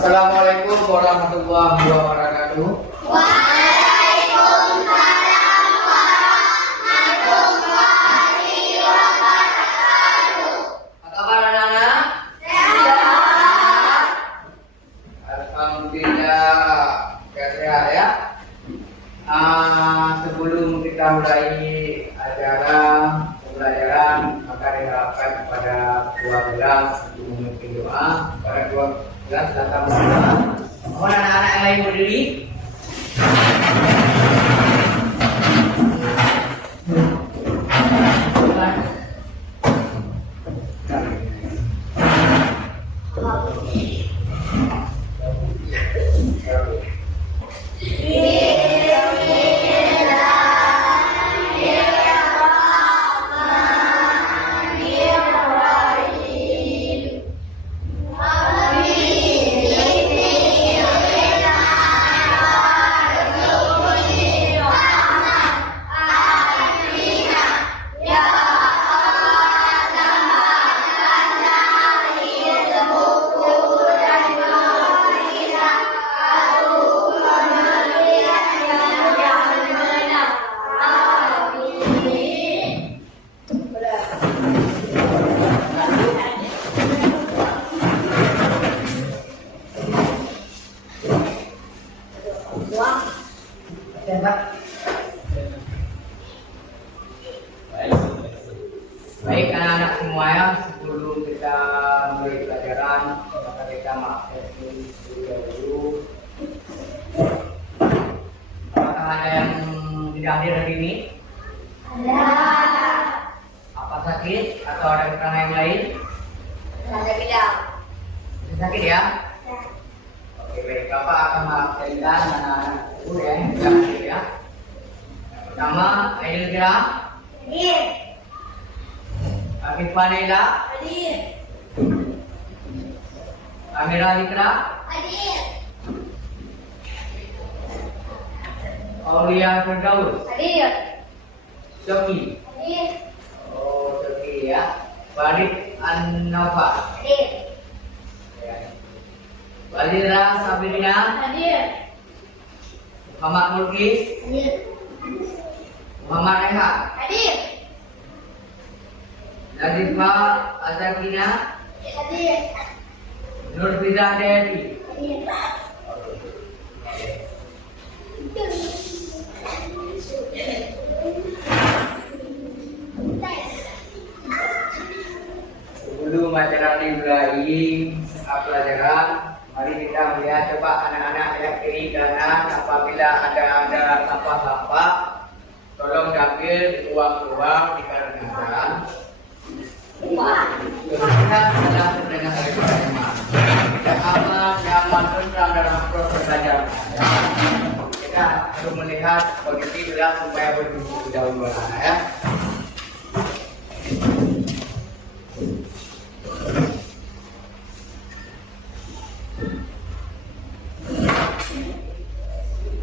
Assalamualaikum warahmatullahi wabarakatuh. Waalaikumsalam warahmatullahi wabarakatuh. Apa kabar anak-anak? Sehat. Alhamdulillah sehat ya. Sebelum kita mulai acara pembelajaran, maka diharapkan kepada keluarga belas untuk memimpin doa. Para keluarga belas datang berdoa. Mohon anak-anak yang lain berdiri. Baik anak-anak semua ya, sebelum kita mulai pelajaran, maka kita mengapresiasi dulu. Apakah ada yang tidak hadir hari ini? Ada. Apa sakit atau ada keterangan yang lain? Ada bilang. Sakit ya? Oke baik, Bapak akan mengabsenkan anak-anak itu ya, yang tidak hadir ya. Yang pertama, Aidil Kira, Hadir. Afifah Naila, Hadir. Amira Hikra, Hadir. Aulia Firdaus, Hadir. Shoki. Hadir. Oh, Shoki ya. Farid An-Nafa, Hadir. Walidra Sabrina, Hadir. Muhammad Mulkis, Hadir. Muhammad Reha, Hadir. Nazifah Azakina, Hadir. Nur Fiza Dedi. Hadir. Sebelum acara dimulai pelajaran, mari kita melihat coba anak-anak yang kiri kanan apabila ada sampah-sampah, tolong diambil uang-uang dikarenakan kita adalah sebenarnya hari pertama. Kita aman, nyaman, tentram dalam proses belajar. Kita perlu melihat kondisi gelas supaya bertumbuh dahulu anak ya.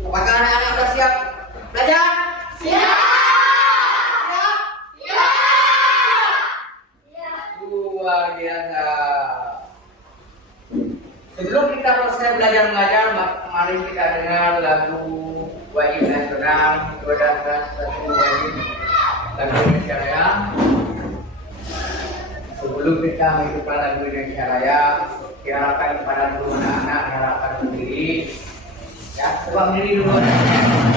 Apakah anak-anak sudah siap belajar? Siap. Luar biasa. Sebelum kita proses belajar mengajar, mari kita dengar lagu wajib nasional. Itu adalah satu wajib lagu Indonesia Raya. Sebelum kita menghidupkan lagu Indonesia Raya, diharapkan kepada seluruh anak-anak diharapkan berdiri. Ya, coba berdiri dulu. Indonesia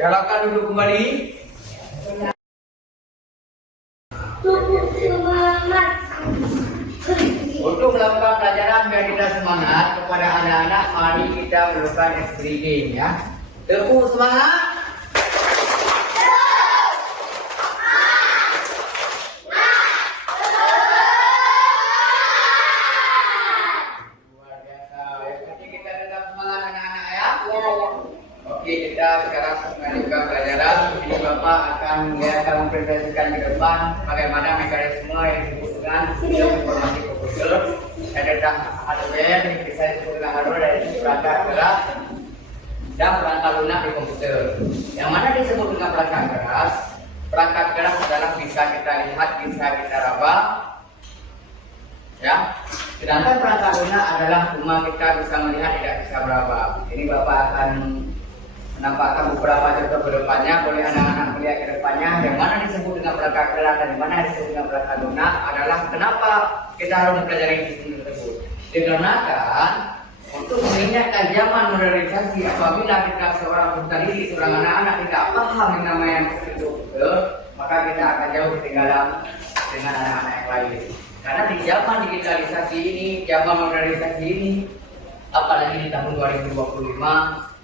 Silakan duduk kembali. Tubuh semangat. Untuk melakukan pelajaran biar kita semangat kepada anak-anak, mari kita melakukan explain ya. Tepuk semangat. Luar biasa. Yang penting kita tetap semangat anak-anak ya. Oke, kita sekarang melanjutkan pelajaran. Ini Bapak akan mempresentasikan ke depan bagaimana mekanisme yang disebut dengan sistem informasi komputer. Ada tentang hardware, yang bisa disebut dengan hardware dari perangkat keras dan perangkat lunak di komputer. Yang mana disebut dengan perangkat keras adalah bisa kita lihat, bisa kita raba, ya. Sedangkan perangkat lunak adalah cuma kita bisa melihat, tidak bisa meraba. Ini Bapak akan menampakkan beberapa contoh ke depannya, boleh anak-anak melihat ke depannya. Yang mana disebut dengan perangkat keras dan yang mana disebut dengan perangkat lunak adalah kenapa kita harus mempelajari sistem tersebut. Dikarenakan untuk mengingatkan zaman modernisasi, apabila kita seorang pendidik, seorang anak-anak tidak paham yang namanya komputer, maka kita akan jauh ketinggalan dengan anak-anak yang lain. Karena di zaman digitalisasi ini, zaman modernisasi ini, apalagi di tahun 2025,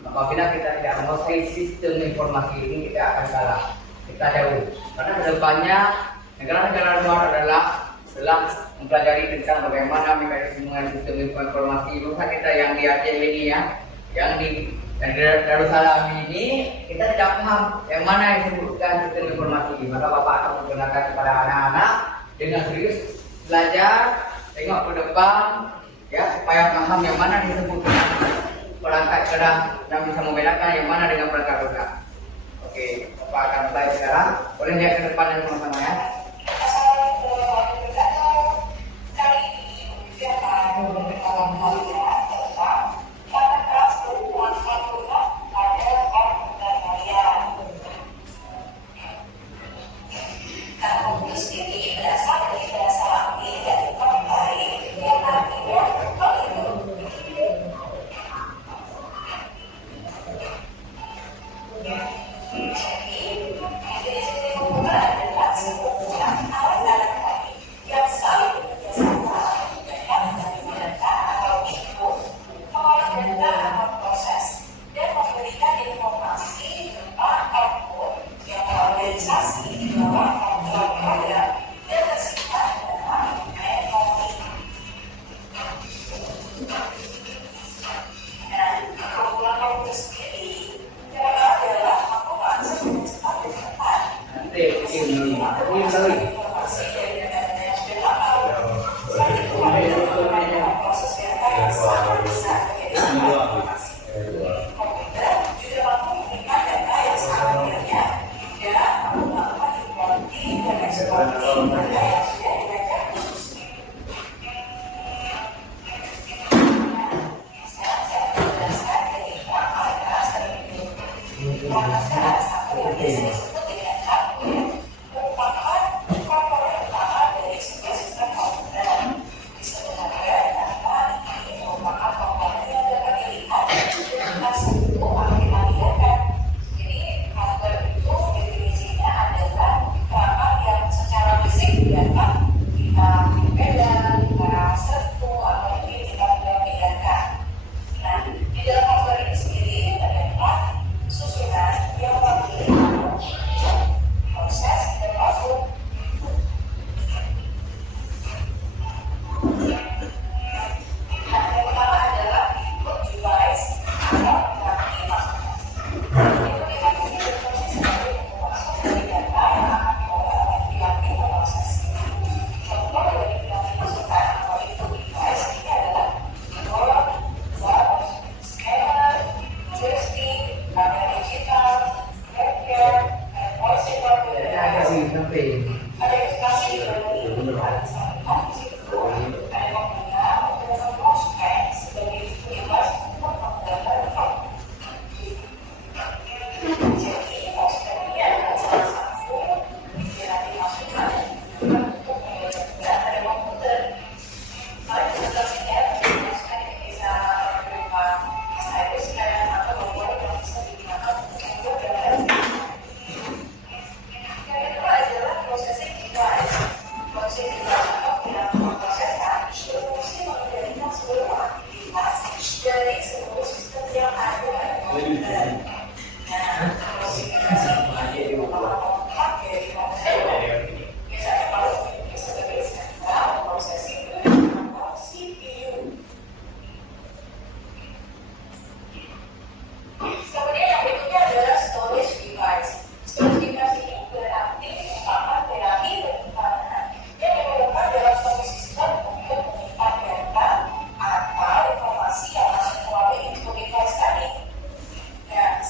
apabila kita tidak menguasai sistem informasi ini, kita akan salah, kita jauh. Karena kedepannya negara-negara luar adalah telah mempelajari tentang bagaimana mekanisme sistem informasi. Masa kita yang di Aceh ini ya, yang di Darussalam ini kita tidak paham yang mana yang disebutkan sistem informasi. Maka Bapak akan menggunakan kepada anak-anak dengan serius belajar, tengok ke depan, ya, supaya paham yang mana disebutkan perangkat keras dan bisa membedakan yang mana dengan perangkat lunak. Oke, Bapak akan mulai sekarang. Boleh lihat ke depan dan sama-sama ya. Kemudian yang berikutnya adalah storage device. Storage device ini berarti merupakan terapi penyimpanan yang digunakan dalam suatu sistem untuk menyimpan data atau informasi yang masuk melalui input device tadi. Nah,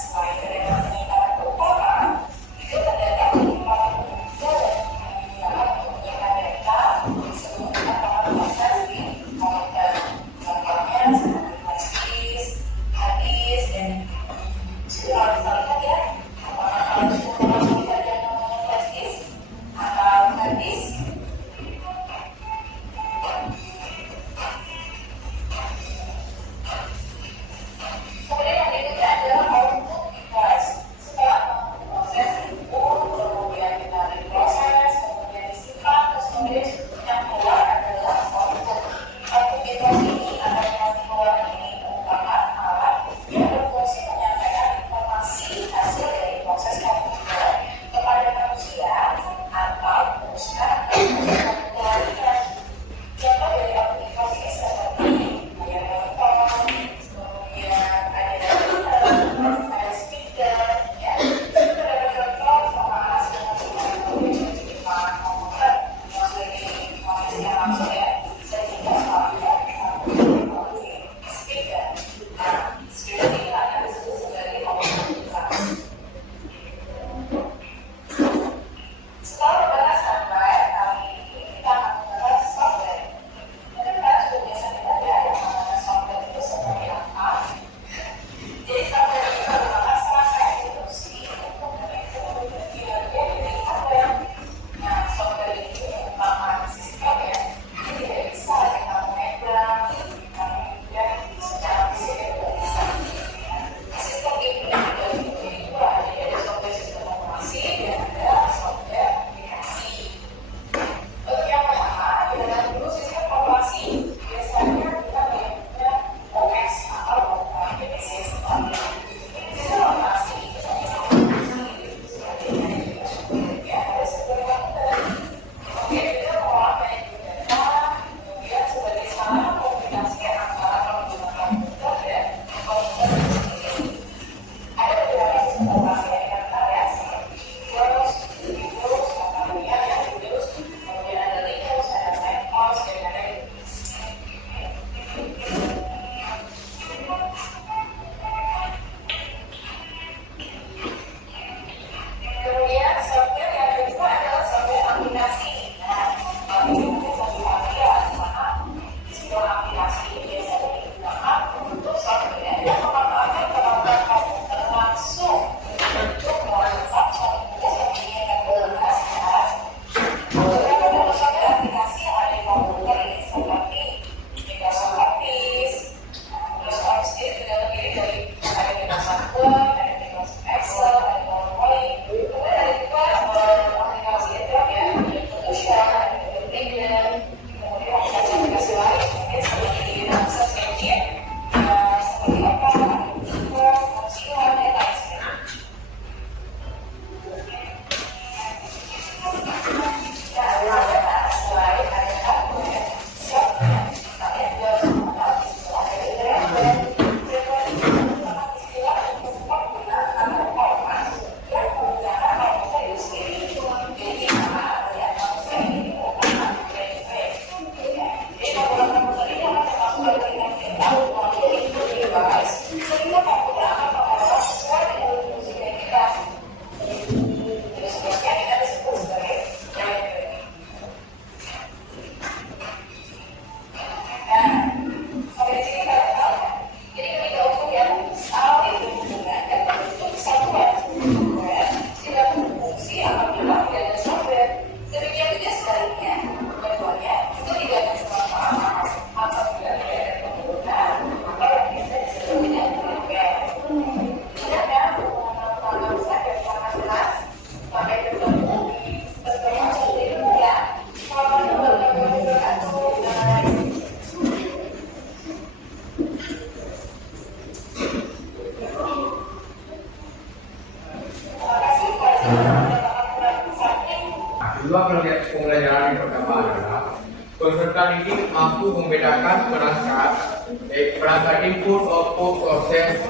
didik mampu membedakan perangkat input, output, proses,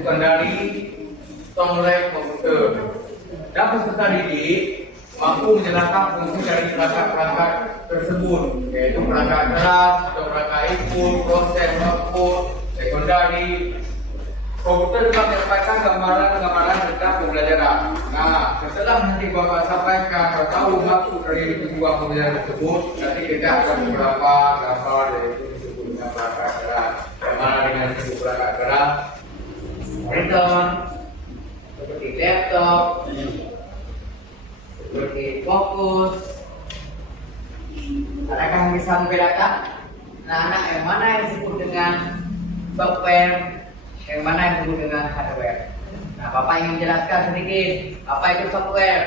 kendali, tonglet, komputer. Dan peserta didik mampu menjelaskan fungsi dari perangkat-perangkat tersebut, yaitu perangkat keras atau perangkat input, proses, output, sekundari. Komputer juga menyampaikan gambaran-gambaran tentang pembelajaran. Nah, setelah nanti Bapak sampaikan atau tahu maksud dari sebuah pembelajaran tersebut, nanti kita akan beberapa gambar yaitu disebut dengan perangkat keras. Bagaimana dengan disebut perangkat keras? Monitor, seperti laptop, seperti fokus. Adakah yang bisa membedakan? Nah, anak yang mana yang disebut dengan software, yang mana yang disebut dengan hardware? Nah, Bapak ingin menjelaskan sedikit apa itu software.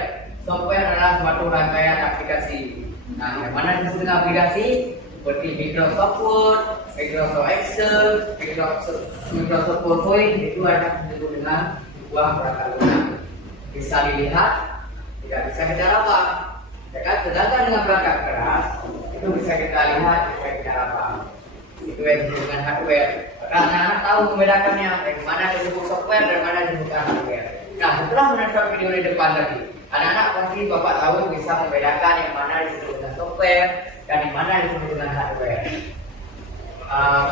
Software adalah suatu rangkaian aplikasi. Nah, yang mana disebut dengan aplikasi? Seperti Microsoft Word, Microsoft Excel, Microsoft PowerPoint, itu adalah disebut dengan sebuah perangkat lunak. Bisa dilihat, tidak bisa kita raba. Ya kan? Sedangkan dengan perangkat keras, itu bisa kita lihat, bisa kita raba. Itu yang disebut dengan hardware. Maka anak-anak tahu membedakannya, yang mana disebut software dan mana disebut hardware. Nah, setelah menonton video di depan tadi, anak-anak pasti Bapak tahu bisa membedakan yang mana disebut dengan software dan yang mana disebut dengan hardware.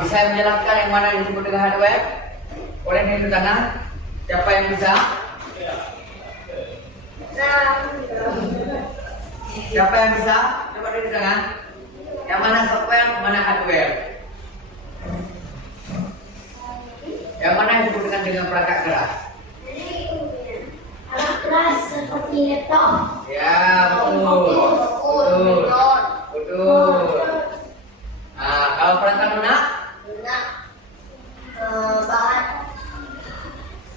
Bisa menjelaskan yang mana disebut dengan hardware? Boleh minta tangan? Siapa yang bisa? Siapa yang bisa? Coba dari tangan. Yang mana software, mana hardware? Yang mana yang disebut dengan perangkat keras? Alat keras seperti laptop. Ya, betul. Nah, kalau perangkat lunak? Bahan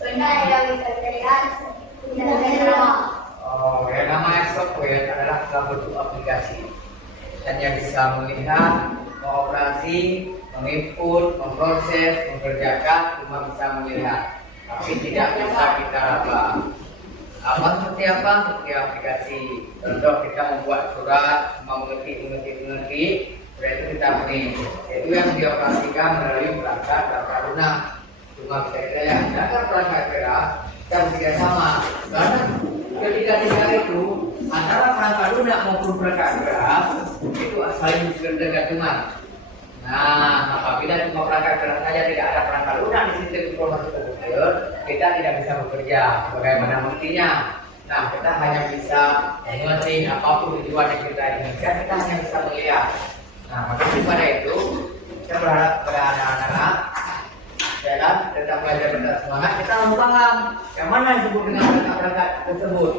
benda yang bisa dilihat tidak bisa. Oh, yang namanya software adalah dalam bentuk aplikasi dan yang bisa melihat, mengoperasi, menginput, memproses, mengerjakan, cuma bisa melihat, tapi tidak bisa kita raba. Apa seperti apa? Seperti aplikasi. Contoh kita membuat surat, mau mengetik, berarti kita print. Itu yang dioperasikan melalui perangkat lunak. Cuma bisa kita lihat, sedangkan perangkat keras kita bekerja sama. Karena ketika itu antara perangkat lunak maupun perangkat keras itu saling bergantungan. Nah, apabila cuma perangkat keras saja tidak ada perangkat lunak di sistem informasi komputer, kita tidak bisa bekerja bagaimana mestinya. Nah, kita hanya bisa mengerti apapun tujuan yang kita inginkan, kita hanya bisa melihat. Nah, maka pada itu kita berharap kepada anak-anak dalam tetap belajar tetap semangat, kita harus paham yang mana yang disebut dengan perangkat tersebut.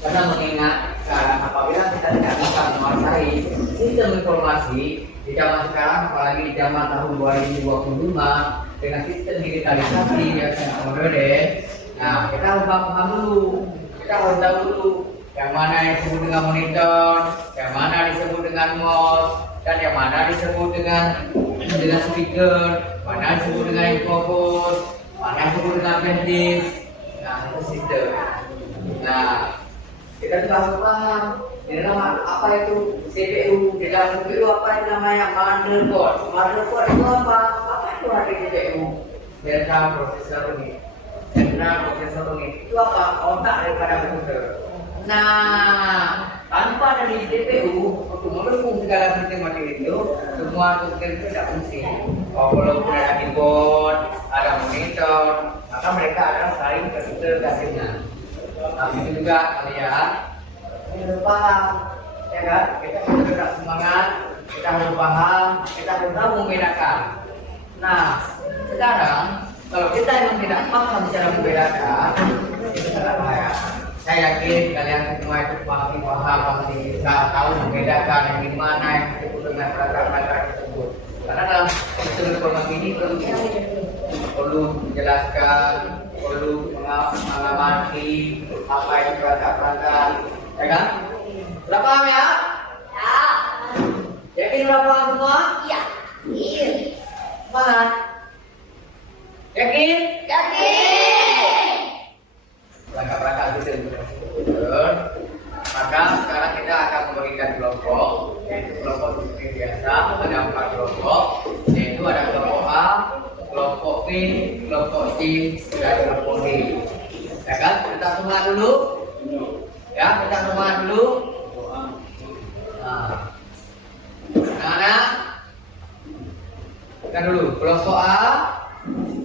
Karena mengingat apabila kita tidak bisa menguasai sistem informasi di zaman sekarang, apalagi di zaman tahun 2025 dengan sistem digitalisasi yang sangat modern, nah kita harus paham dulu, kita harus tahu dulu yang mana yang disebut dengan monitor, yang mana disebut dengan mouse, dan yang mana disebut dengan speaker, mana disebut dengan infocus, mana disebut dengan pendis. Nah, itu sistem. Nah, kita juga harus paham di dalam apa itu CPU, di dalam CPU apa yang namanya motherboard. Motherboard itu apa? Apa itu arti CPU? Central Processor Unit. Central Processor Unit itu apa? Otak daripada komputer. Nah, tanpa dari CPU untuk mendukung segala sistem materi itu, semua komputer itu tidak fungsi. Kalau ada keyboard, ada monitor, maka mereka akan saling tergantungan. Tapi itu juga kalian harus paham, ya kan? Kita harus tetap semangat, kita harus paham, kita harus tahu membedakan. Nah, sekarang kalau kita memang tidak paham cara membedakan, itu sangat bahaya. Saya yakin kalian semua itu pasti paham, pasti bisa tahu membedakan yang di mana yang disebut dengan perangkat tersebut. Karena dalam sistem informasi ini perlu menjelaskan, perlu mengamati apa itu perangkat, ya kan? Sudah paham ya? Ya. Yakin sudah paham semua? Iya. Iya. Semangat. Yakin? Yakin. Perangkat itu maka sekarang kita akan memberikan kelompok kelompok B, kelompok C, dan kelompok D. Ya kan? Kita semua dulu. Ya, kita semua dulu. Nah, kita dulu kelompok A,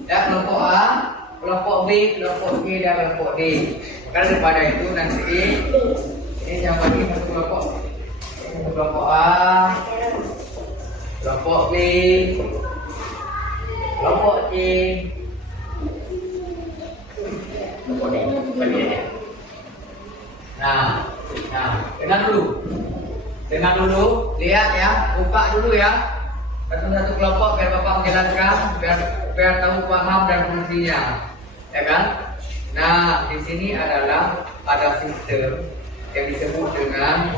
ya kelompok A, kelompok B, kelompok C, dan kelompok D. Maka daripada itu nanti ini yang bagi satu kelompok. Kelompok A, kelompok B, kelompok C, kelompok D. Nah, dengar dulu, lihat ya, buka dulu ya, satu-satu kelompok biar Bapak menjelaskan, biar tahu paham dan fungsinya, ya kan? Nah, di sini adalah ada sistem yang disebut dengan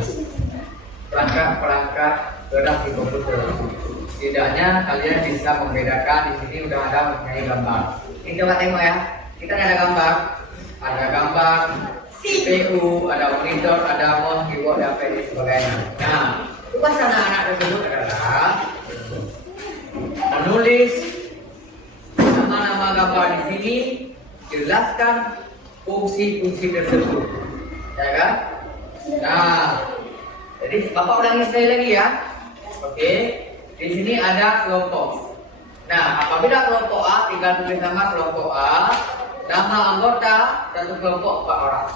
perangkat gerak di komputer. Setidaknya kalian bisa membedakan di sini udah ada mempunyai gambar. Ini coba tengok ya, kita ada gambar CPU, ada monitor, ada mouse, keyboard, dan dan sebagainya. Nah, tugas anak-anak tersebut adalah menulis nama-nama gambar di sini, jelaskan fungsi-fungsi tersebut, ya kan? Nah, jadi Bapak ulangi sekali lagi ya. Oke, di sini ada kelompok. Nah, apabila kelompok A, tinggal tulis nama kelompok A, nama anggota satu kelompok 4 orang.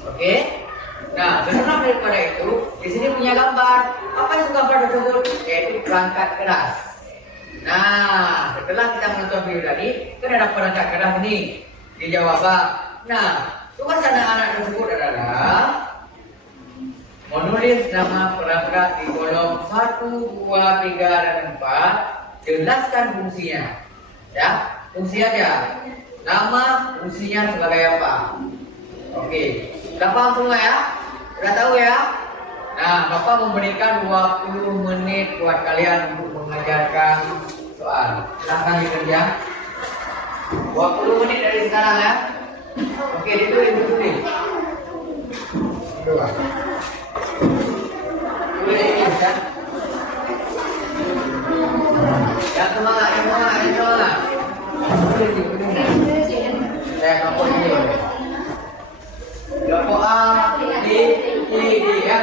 Oke. Nah, setelah daripada itu, di sini punya gambar. Apa itu gambar tersebut? Yaitu perangkat keras. Nah, setelah kita menonton video tadi, kan ada perangkat keras ini di Jawa. Nah, tugas anak-anak tersebut adalah menulis nama perangkat di kolom 1, 2, 3, dan 4. Jelaskan fungsinya. Ya, fungsi aja. Nama, fungsinya sebagai apa? Oke, sudah paham semua ya? Sudah tahu ya? Nah, Bapak memberikan 20 menit buat kalian untuk mengajarkan soal. Silahkan bekerja. 20 menit dari sekarang ya. Oke, ditulis. Tulis ya. Yang semangat. Saya kelompok ini. Kelompok A, D, ya.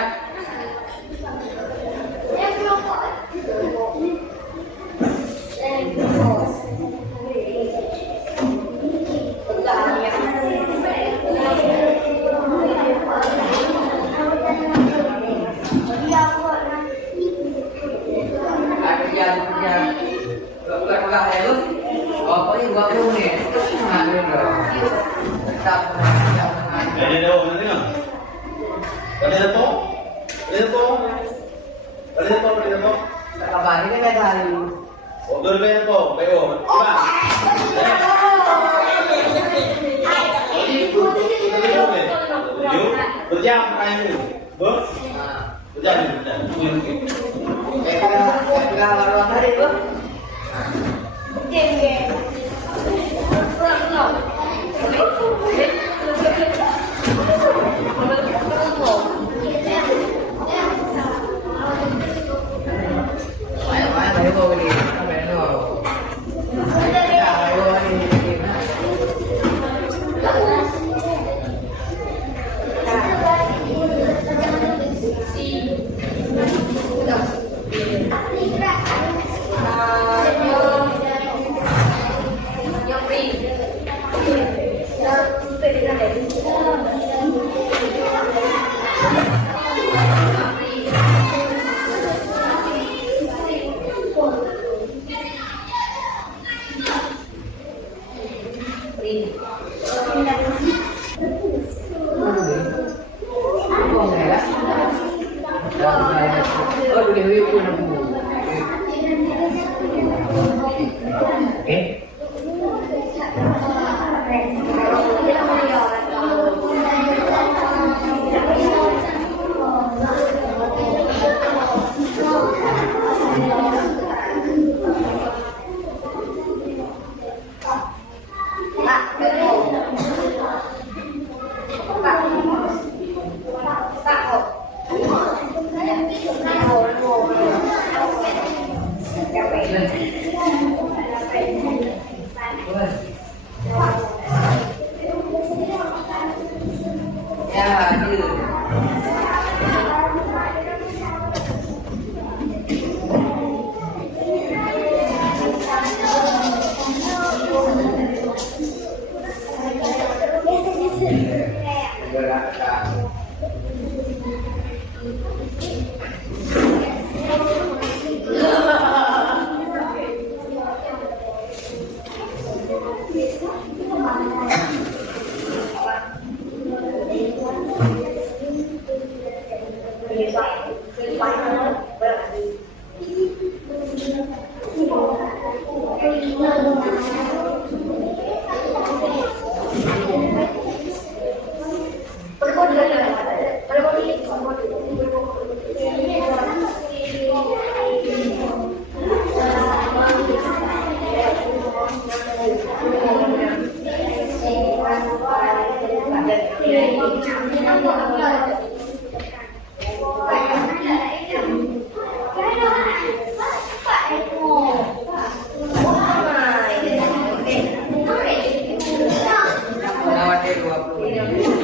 Melewati 20 menit.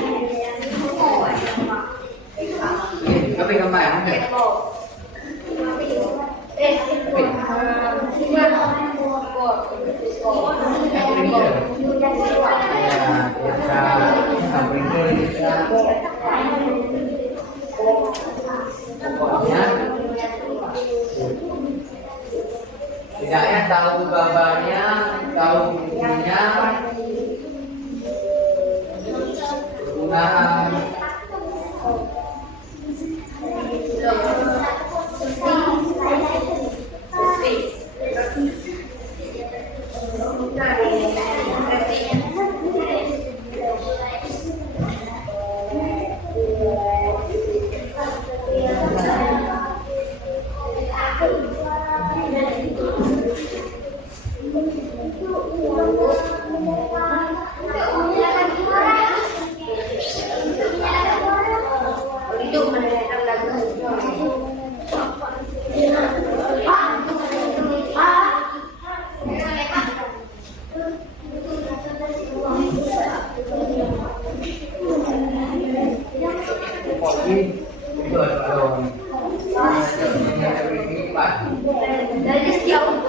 Tapi kemarin enggak? Pokoknya tidaknya tahu gambarnya, tahu bukunya, penggunaan itu kalau Dari sejauh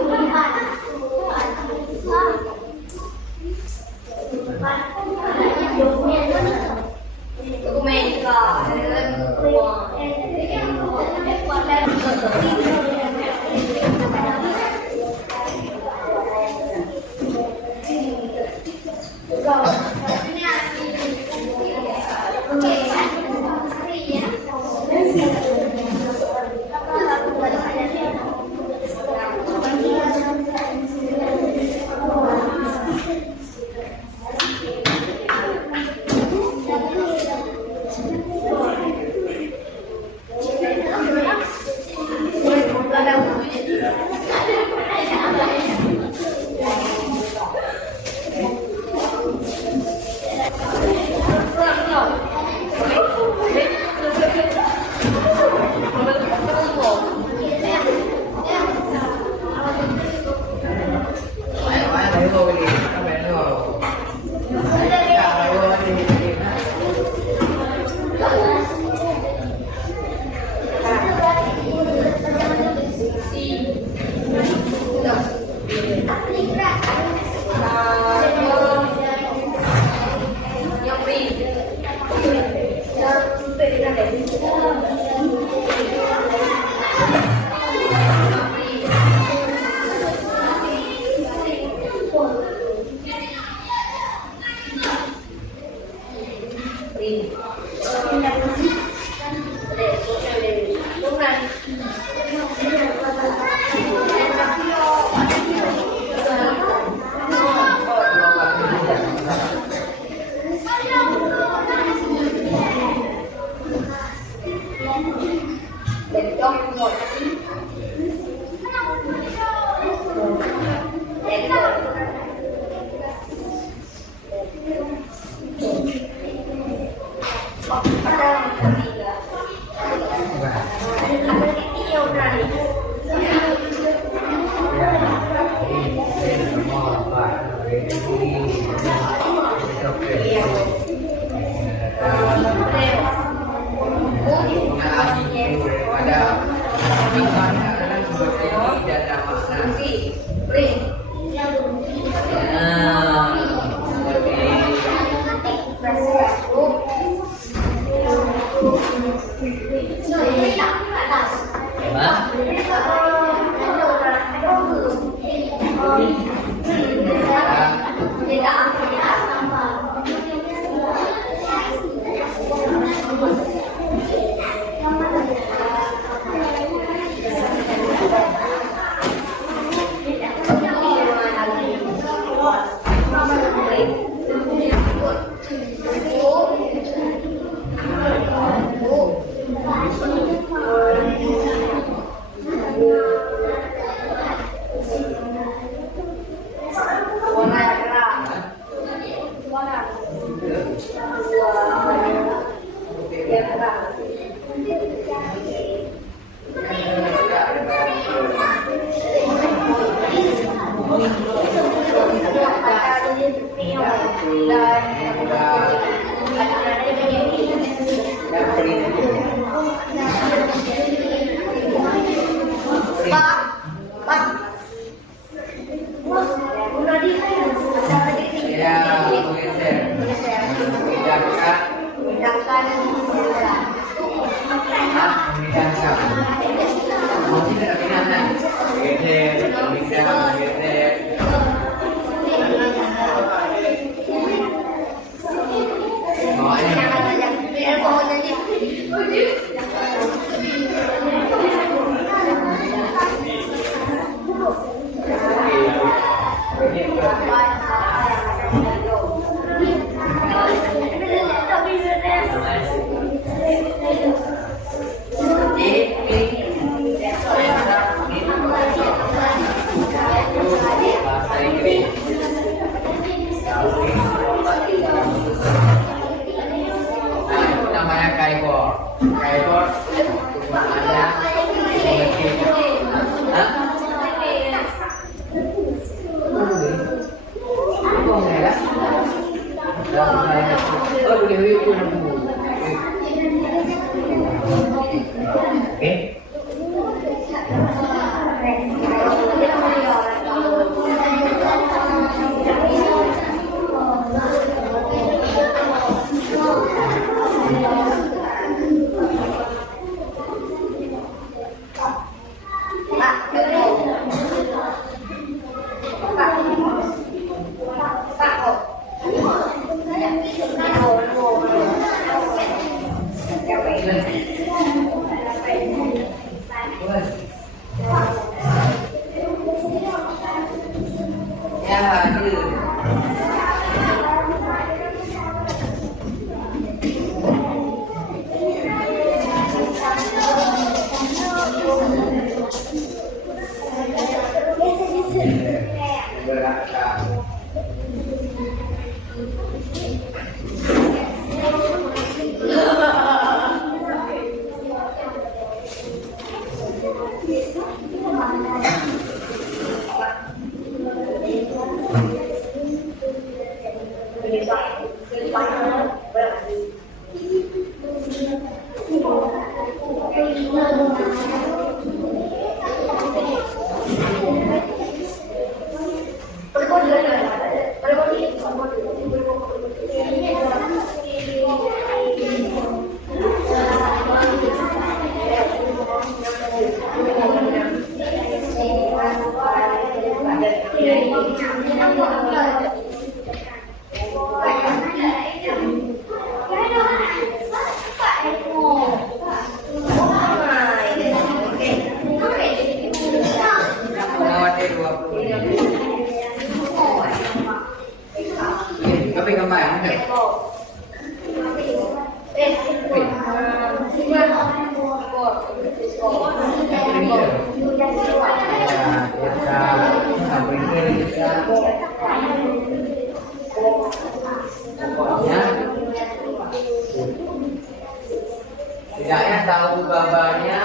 Tidaknya tahu babanya,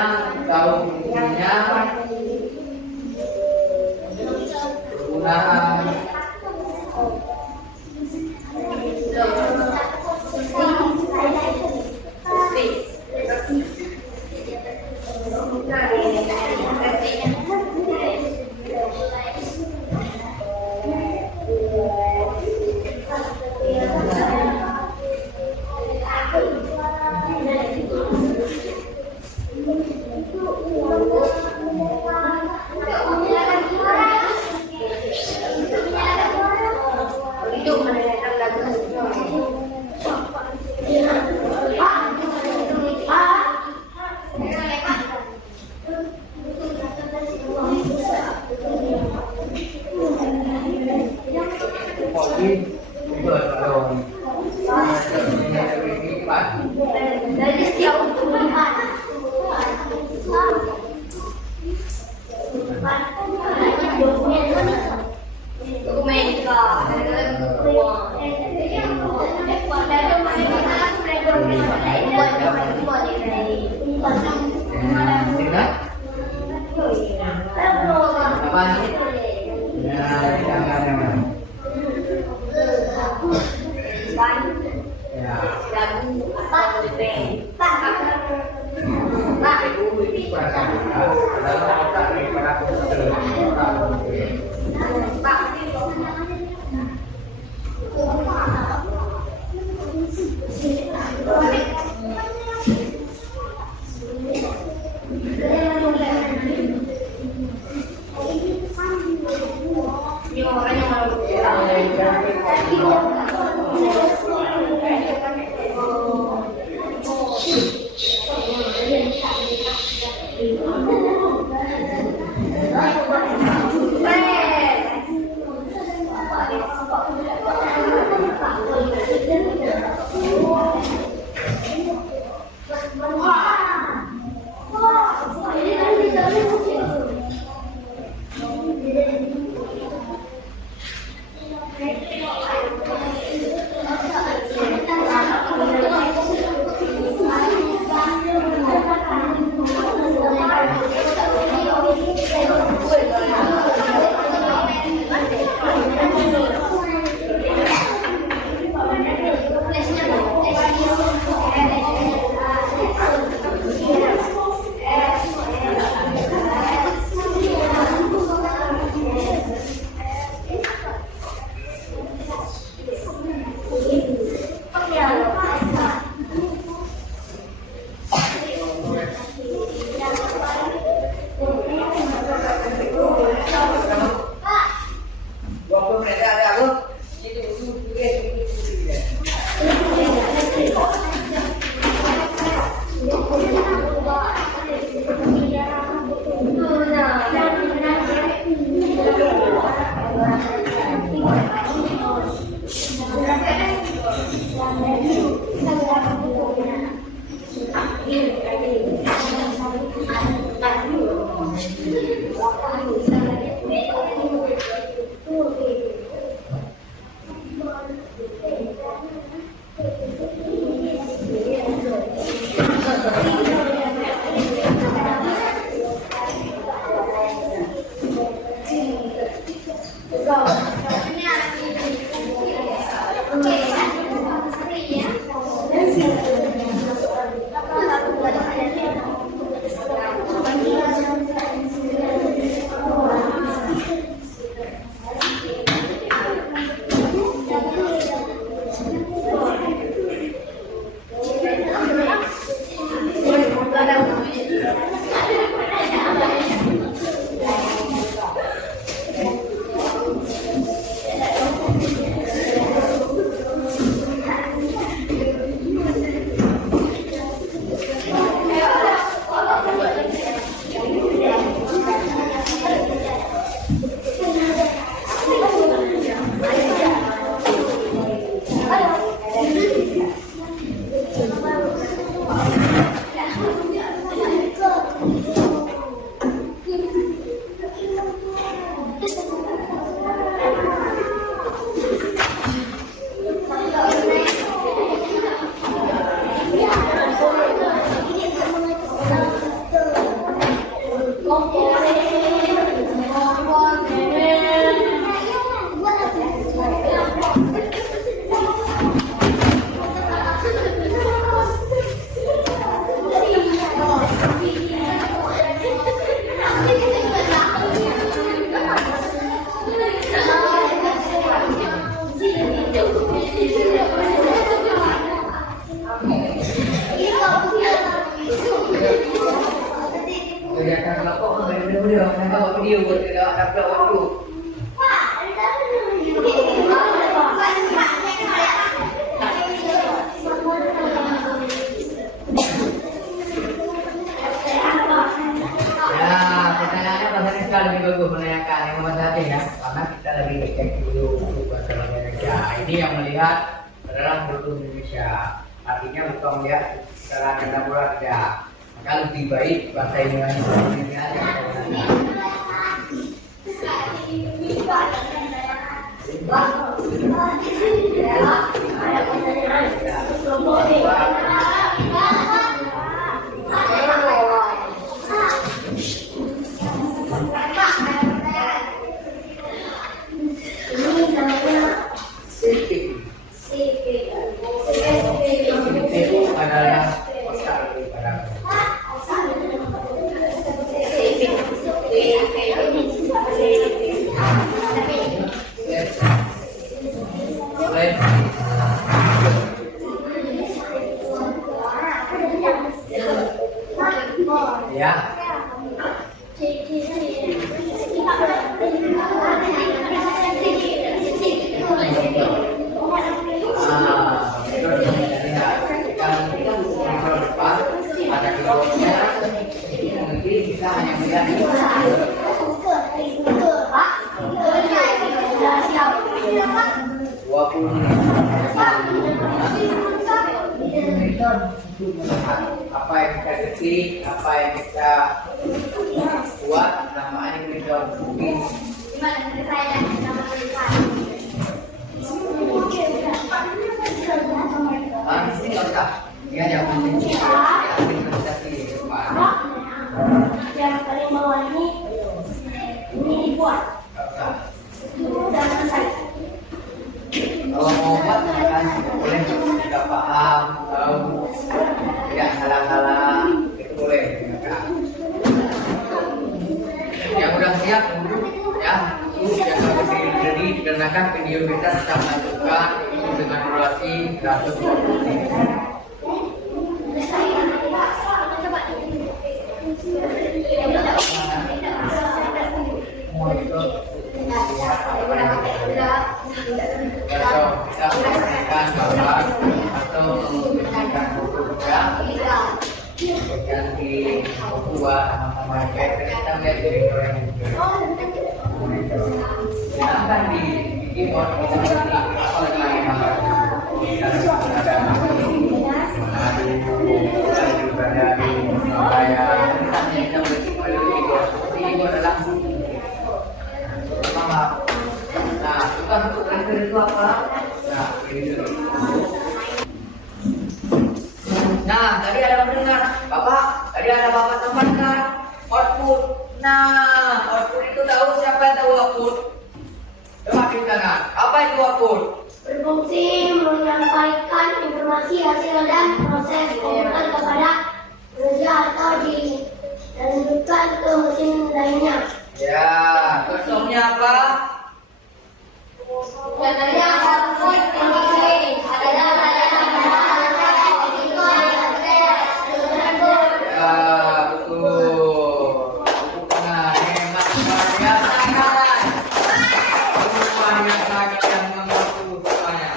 tahu fungsinya, penggunaan video buat kita upload waktu. Pertanyaannya bahasa sekali lebih bagus menanyakan yang nomor satu ya, karena kita lebih cek dulu untuk bahasa Indonesia. Ini yang melihat adalah produk Indonesia, artinya bukan melihat secara metaforal tidak. Maka lebih baik bahasa Indonesia aja. Itu adalah Oscar pada ya. Apa yang kita ketik, apa yang kita buat, namanya method. Di sini nggak usah. Ya, jangan mencuci. Administrasi di depan. Yang paling bawah ini dibuat. Nggak usah. Sudah selesai. Kalau mau buat kan boleh, tidak paham, tahu, tidak salah-salah, itu boleh. Yang udah siap duduk ya, jangan berdiri dikarenakan video kita sedang menunjukkan itu dengan durasi 120 menit. Atau kita menyampaikan gambar atau menyampaikan foto juga ganti dua sama-sama kayak kita lihat dari orang silakan di keyboard kita nanti apa lagi ada di Surabaya kita berarti pada keyboard seperti itu adalah nah, bukan untuk referensi itu apa? Nah, ini dulu. Nah, tadi ada mendengar, Bapak, tadi ada Bapak tempatkan output. Nah, output itu tahu siapa yang tahu output? Coba kita tangan. Apa itu output? Berfungsi menyampaikan informasi hasil dan proses komputer kepada kerja atau dilanjutkan ke mesin lainnya. Ya, contohnya apa? Contohnya output ini adalah Ya, betul. Nah, hemat sekali. Banyak lagi yang mengerti semuanya.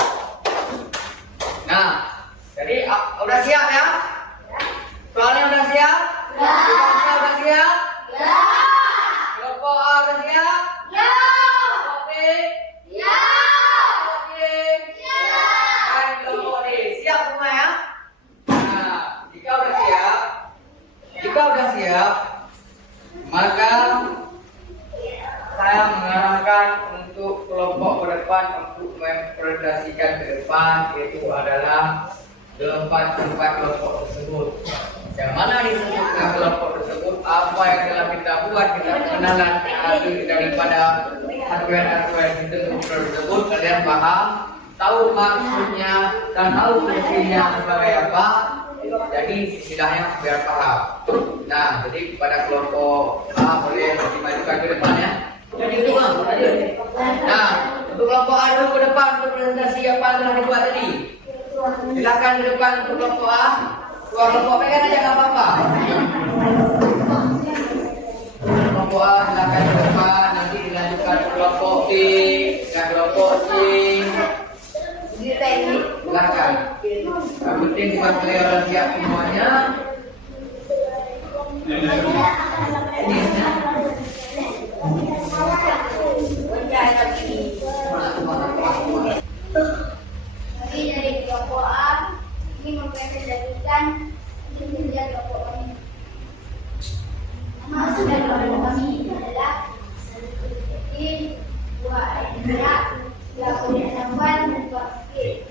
Nah, jadi udah siap ya? Soalnya udah siap? Kelompok udah siap? Kelompok A udah siap? Kelompok B? Kelompok D siap semua ya? Nah, jika udah siap, maka saya mengarahkan untuk kelompok ke depan untuk mempresentasikan ke depan, yaitu adalah tempat kelompok tersebut. Yang mana disebutkan kelompok tersebut, apa yang telah kita buat, kita pengenalan daripada hardware tersebut, kalian paham, tahu maksudnya dan tahu fungsinya sebagai apa. Jadi istilahnya biar paham. Nah, jadi pada kelompok A boleh dimajukan ke depan ya. Jadi itu kan. Nah, untuk kelompok A dulu ke depan untuk presentasi apa yang telah dibuat tadi. Silakan ke depan untuk kelompok A. Kelompok B kan aja nggak apa-apa. Kelompok A silakan ke depan, nanti dilanjutkan ke kelompok B dan kelompok C. Silakan. Yang penting buat kalian siap semuanya. Jadi dari kelompok A ini mempresentasikan kinerja kelompok kami. Maksud dari kelompok kami adalah buat gerak, lakukan sambat, dan buat skip.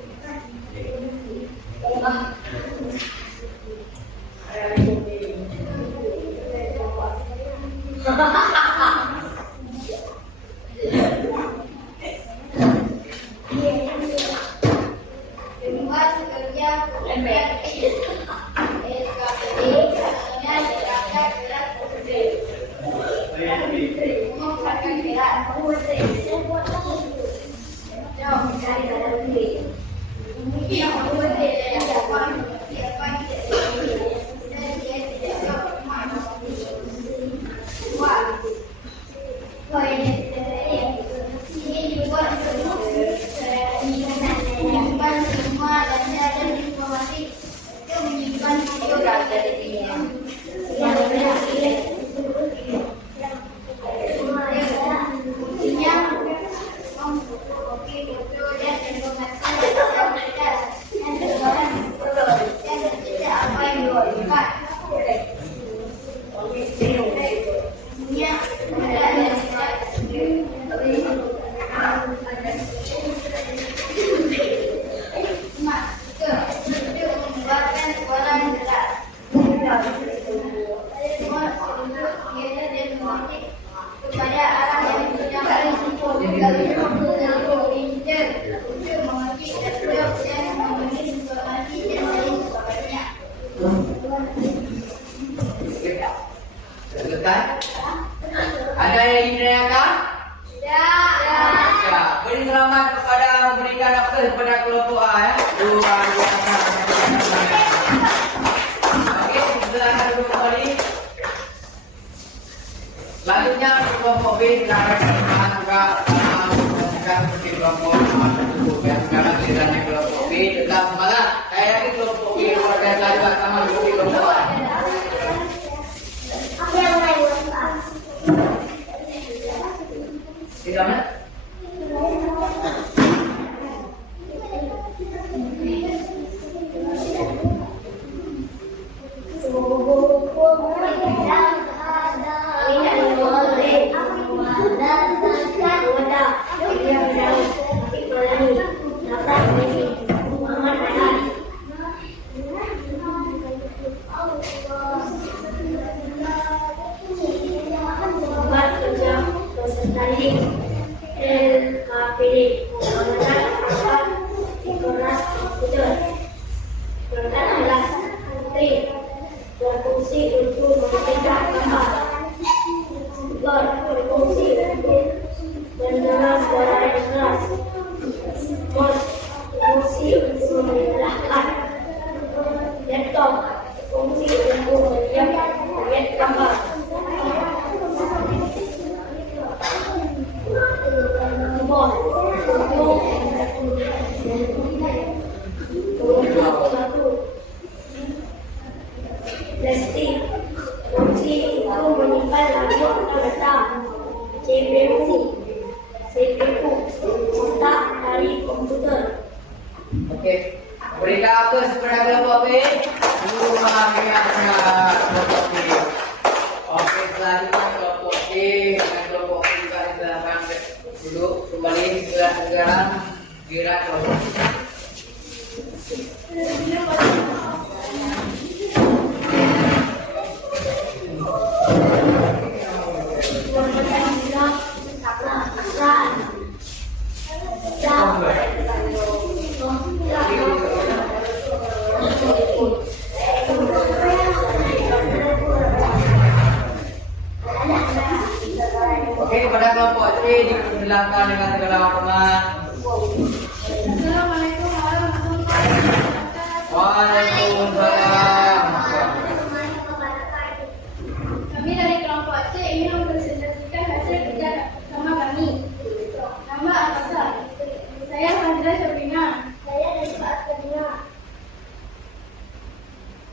bagi foto dan informasi yang benar dan terbaru dan tidak apa yang dilakukan. Punya ada yang membuatkan suara yang jelas. Kepada arah yang digunakan untuk mengerti dan memenuhi informasi dan lain sebagainya. Selesai? Ada yang ingin ditanyakan? Tidak. Ya, beri selamat kepada memberikan akses kepada kelompok A ya. Luar biasa. Oke, silakan duduk kembali. Selanjutnya kelompok B silakan juga seperti kelompok A tersebut ya. Sekarang gilirannya kelompok B, tetap semangat. Saya yakin kelompok B luar biasa juga sama seperti kelompok A. Tidak mana? Berfungsi untuk mencetak gambar, berfungsi untuk mendengar suara yang keras, berfungsi untuk menyalahkan, laptop berfungsi untuk melihat gambar, keyboard untuk satu. Plastik fungsi itu menyimpan lagu atau data. CPU otak dari komputer. Oke, berikan akses kepada kelompok B. Luar biasa kelompok B. Oke, selanjutnya kelompok B dengan kelompok B juga silakan duduk kembali sekarang kira kelompok B. Oke, pada kelompok C dipersilakan dengan segala hormat. Assalamualaikum warahmatullahi wabarakatuh. Waalaikumsalam. Kami dari kelompok C ingin mempresentasikan hasil kerja sama kami. Nama Al-Fasal. Saya Fadila Syafina. Saya Najwa Askarina.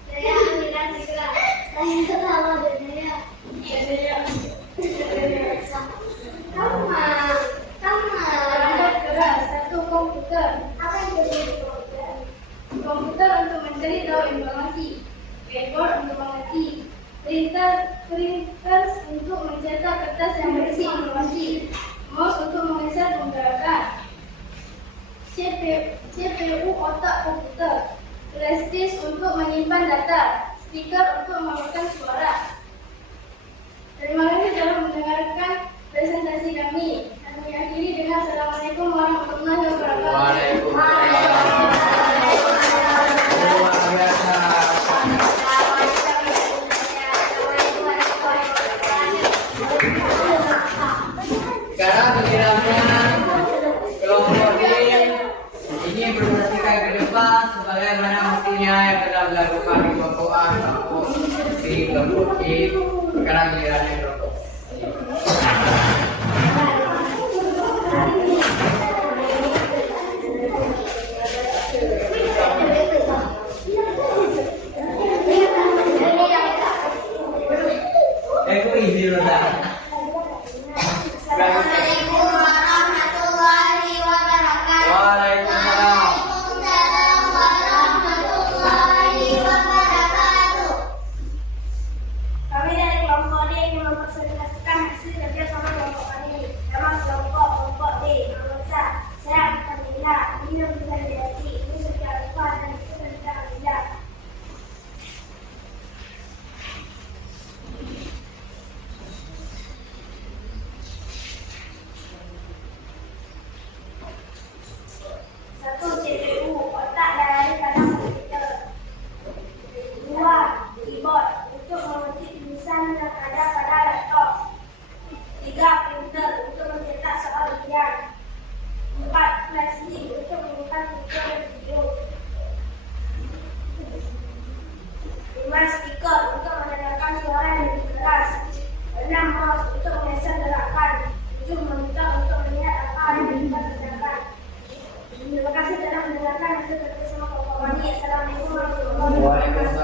Saya Amira Sikra. Saya Salma Bernaya. Perangkat keras, satu komputer. Apa yang jadi komputer? Komputer untuk mencari tahu informasi. Keyboard untuk mengerti. Printers untuk mencetak kertas yang berisi informasi. Mouse untuk mengeser penggerakan. CPU otak komputer. Flash disk untuk menyimpan data. Speaker untuk mengeluarkan suara. Terima kasih telah mendengarkan presentasi kami. Kami akhiri dengan Assalamualaikum warahmatullahi wabarakatuh. Waalaikumsalam. Luar biasa. Sekarang gilirannya kelompok B ini berprestasi ke depan sebagaimana mestinya yang telah dilakukan di kelompok A, kelompok B, kelompok C. Sekarang gilirannya kelompok C. Assalamualaikum warahmatullahi wabarakatuh.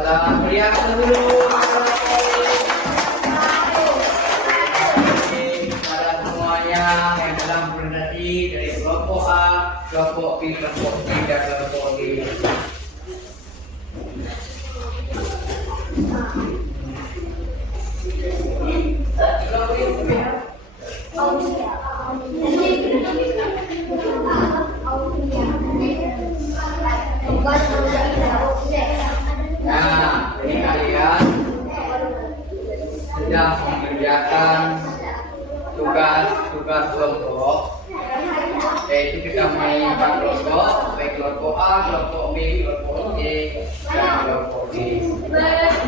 Selamat beriakan dulu. Kepada semuanya yang dalam presentasi dari kelompok A, kelompok B, kelompok C, dan kelompok D. Nah, ini kalian sedang mengerjakan tugas kelompok, yaitu kita menyiapkan kelompok, baik kelompok A, kelompok B, kelompok C, dan kelompok D.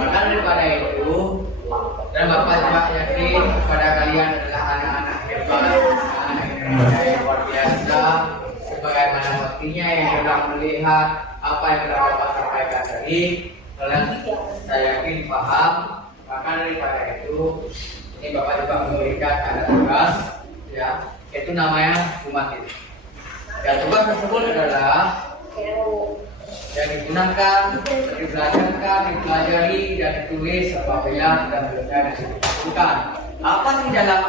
Maka daripada itu, dan Bapak juga yakin kepada kalian adalah anak-anak hebat, anak-anak yang luar biasa, sebagaimana waktunya yang sudah melihat apa yang telah Bapak sampaikan tadi, kalian saya yakin paham. Maka daripada itu, ini Bapak juga memberikan ada tugas, ya, itu namanya sumatif. Dan tugas tersebut adalah yang digunakan, dipelajarkan, dipelajari, dan ditulis apabila sudah selesai dan dilakukan. Apa sih dalam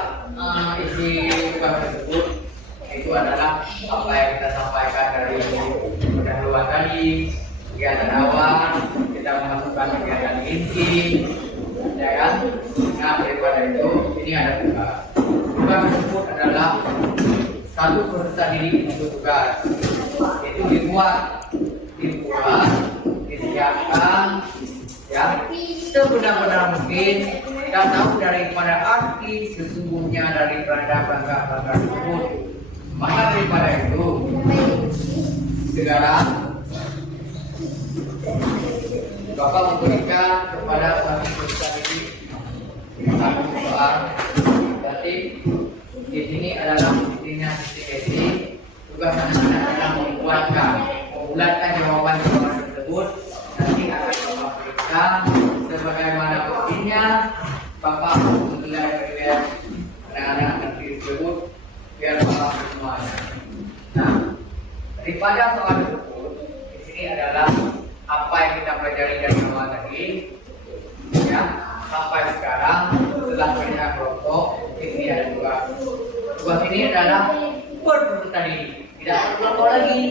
isi tugas tersebut? Itu adalah apa yang kita sampaikan dari pendahuluan tadi, kegiatan awal, kita memasukkan kegiatan inti, ya kan? Nah, daripada itu, ini ada tugas. Tugas tersebut adalah satu peserta didik untuk tugas. Itu dibuat, disiapkan, ya, sebenar-benar mungkin. Kita tahu daripada arti sesungguhnya dari bangga tersebut. Maka daripada itu, sekarang Bapak memberikan kepada satu peserta didik satu soal. Berarti di sini adalah intinya sisi tugas anak-anak adalah membulatkan jawaban tersebut. Nanti akan Bapak berikan sebagaimana buktinya Bapak menilai dari anak-anak negeri tersebut biar Bapak semuanya. Nah, daripada soal tersebut, di sini adalah apa yang kita pelajari dari awal tadi, ya, sampai sekarang setelah banyak kelompok. Ini ada tugas. Tugas ini adalah berkelompok tadi, tidak berkelompok lagi.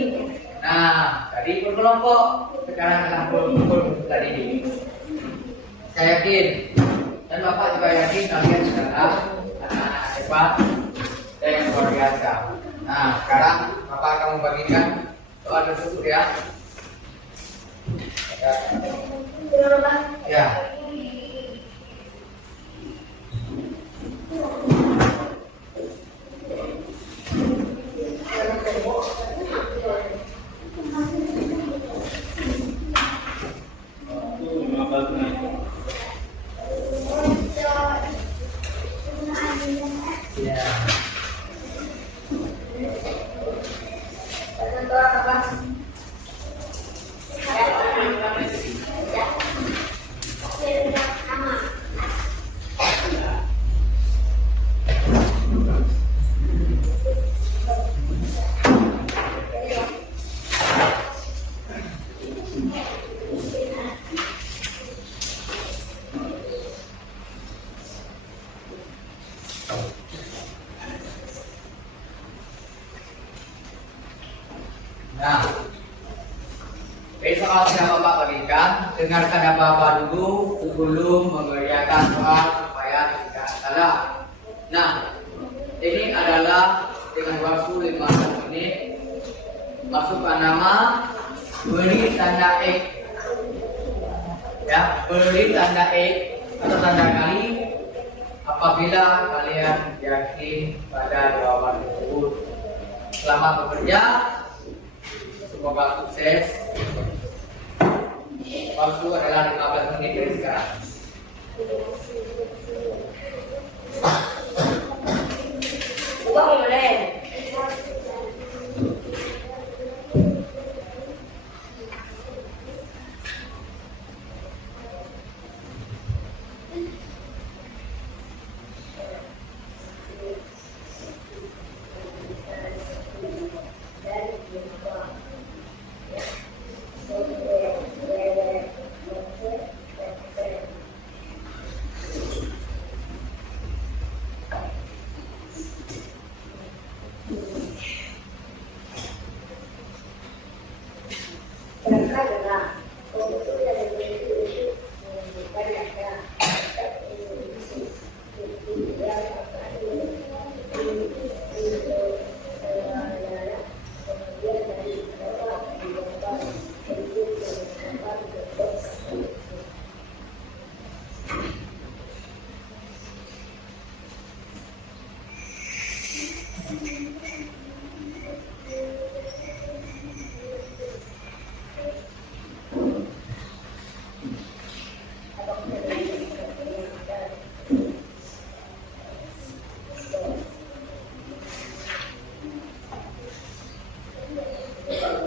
Nah, tadi berkelompok, sekarang adalah berkelompok tadi. Saya yakin dan Bapak juga yakin kalian adalah anak-anak hebat dan yang luar biasa. Nah, sekarang Bapak akan membagikan soal tersebut, ya. Ya. Nah, soal yang Bapak berikan, dengarkan Bapak dulu sebelum mengerjakan soal supaya tidak salah. Nah, ini adalah dengan waktu 15 menit. Masukkan nama, beri tanda X, ya, beri tanda X atau tanda kali apabila kalian yakin pada jawaban tersebut. Selamat bekerja. Semoga sukses. Waktu adalah 15 menit dari sekarang. Boleh.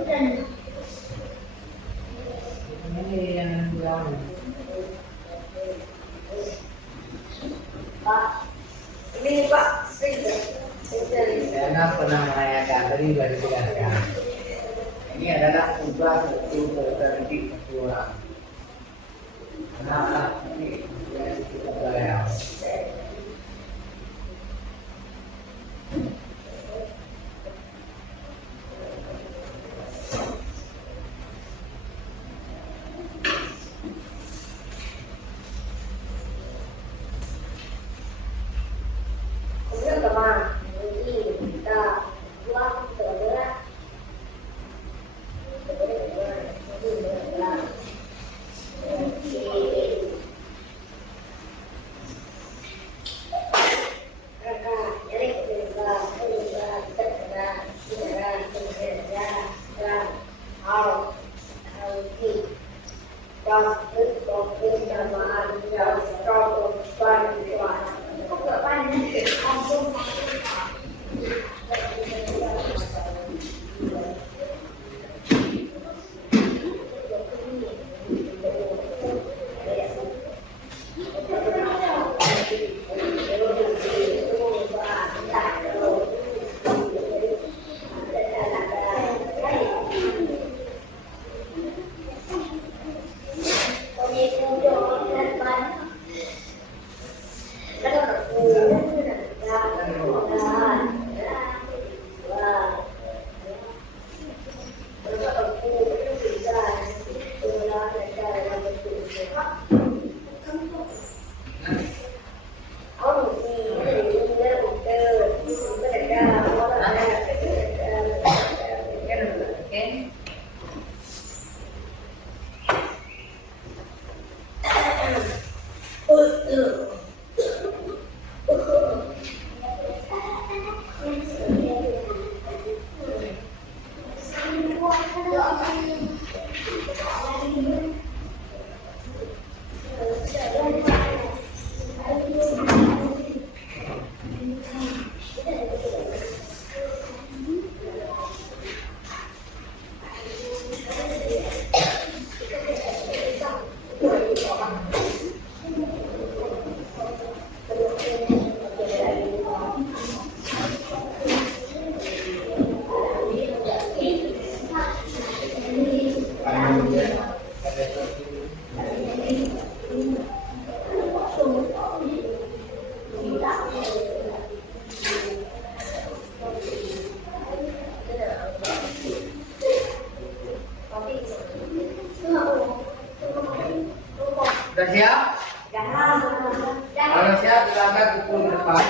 Ini yang bilang. Pak, ini Pak, Saya pernah menanyakan tadi baru jelaskan. Ini adalah tugas untuk berterima ketua. Kenapa ini saya? Sudah siap? Kalau siap, silakan pukul depan.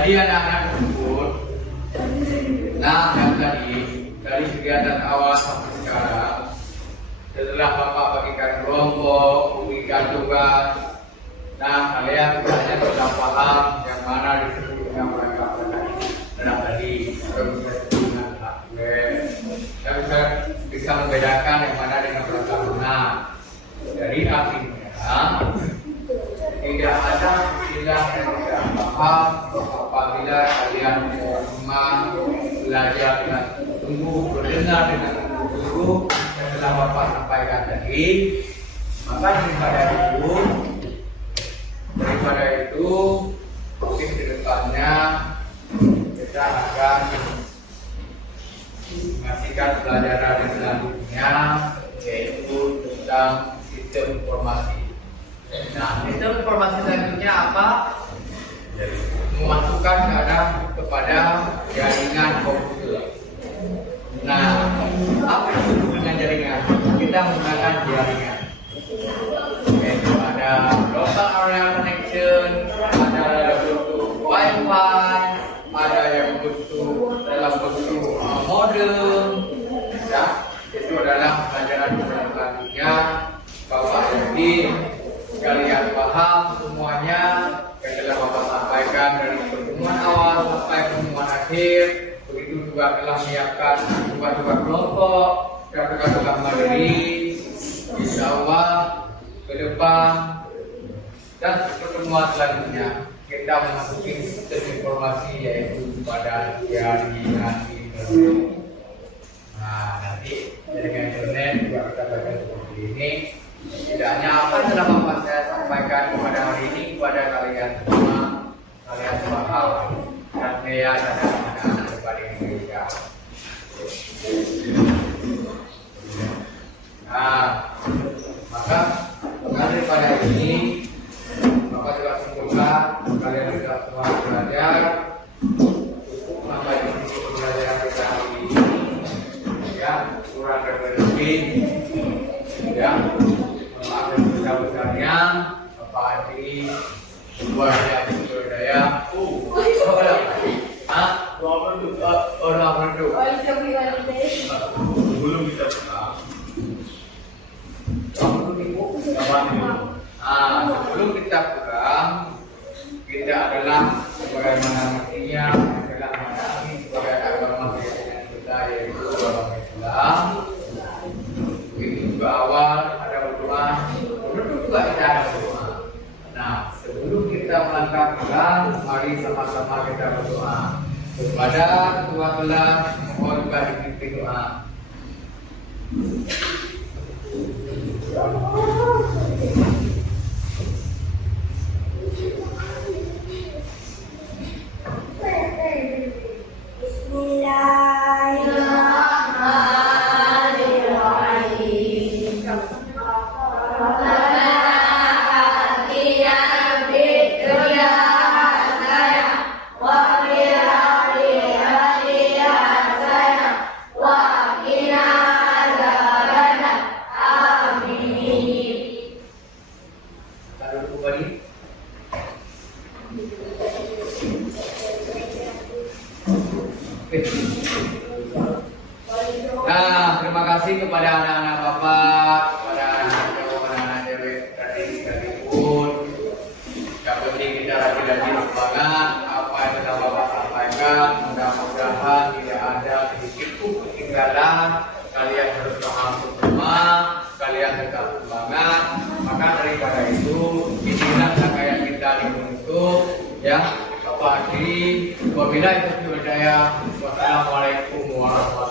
Jadi anak-anak tersebut, nah yang tadi dari kegiatan awal sampai sekarang, setelah Bapak bagikan kelompok, berikan tugas, nah kalian hanya sudah paham yang mana disebut dengan mereka tadi, dengan hardware, dan bisa membedakan yang mana dengan mereka benar. Jadi artinya tidak ada istilah yang tidak paham apabila kalian berteman, belajar dengan sungguh, berdengar dengan sungguh yang telah Bapak sampaikan tadi. Maka daripada itu mungkin ke depannya kita akan mengasihkan pelajaran yang selanjutnya, yaitu tentang sistem informasi. Nah, sistem informasi selanjutnya apa? Memasukkan data kepada jaringan komputer. Nah, apa yang disebut dengan jaringan? Kita menggunakan jaringan. Yaitu ada local area connection, ada yang bentuk Wi-Fi, ada yang bentuk dalam bentuk modem. Ya, itu adalah pelajaran selanjutnya. Bapak yakin kalian paham semuanya yang telah Bapak sampaikan dari pertemuan awal sampai pertemuan akhir. Begitu juga telah menyiapkan tugas-tugas kelompok dan tugas-tugas mandiri. Insya Allah ke depan dan pertemuan selanjutnya kita memasuki sistem informasi, yaitu pada jaringan internet. Nah, nanti jaringan internet juga kita baca seperti ini. Tidak hanya apa yang telah Bapak saya sampaikan kepada hari ini kepada kalian semua, kalian paham dan saya dan anak-anak daripada Indonesia. Nah, maka daripada ini Bapak juga semoga kalian juga semua belajar cukup sampai di sini pembelajaran kita hari ini, ya, kurang lebih, ya. Maaf yang besar-besarnya, Bapak Adi, buat yang berdaya. Orang berdua. Sebelum kita pulang, sebelum kita pulang, kita adalah sebagaimana mestinya adalah mengalami sebagai agama kita, yaitu agama Islam. Begitu juga awal ada berdoa, begitu juga kita ada berdoa. Nah, sebelum kita melangkah pulang, mari sama-sama kita berdoa kepada Ketua kelas. Mohon dipimpin doa. Nah, terima kasih kepada anak-anak Bapak, kepada anak-anak cowok, anak-anak cewek tadi sekalipun. Yang penting kita rajin-rajin semangat. Apa yang telah Bapak sampaikan, mudah-mudahan tidak ada sedikit pun ketinggalan. Kalian harus paham semua, kalian tetap semangat. Maka daripada itu, inilah kayak kita dibentuk, ya. Bapak Adi, wabillahi taufiq wal hidayah. Wassalamualaikum warahmatullahi wabarakatuh.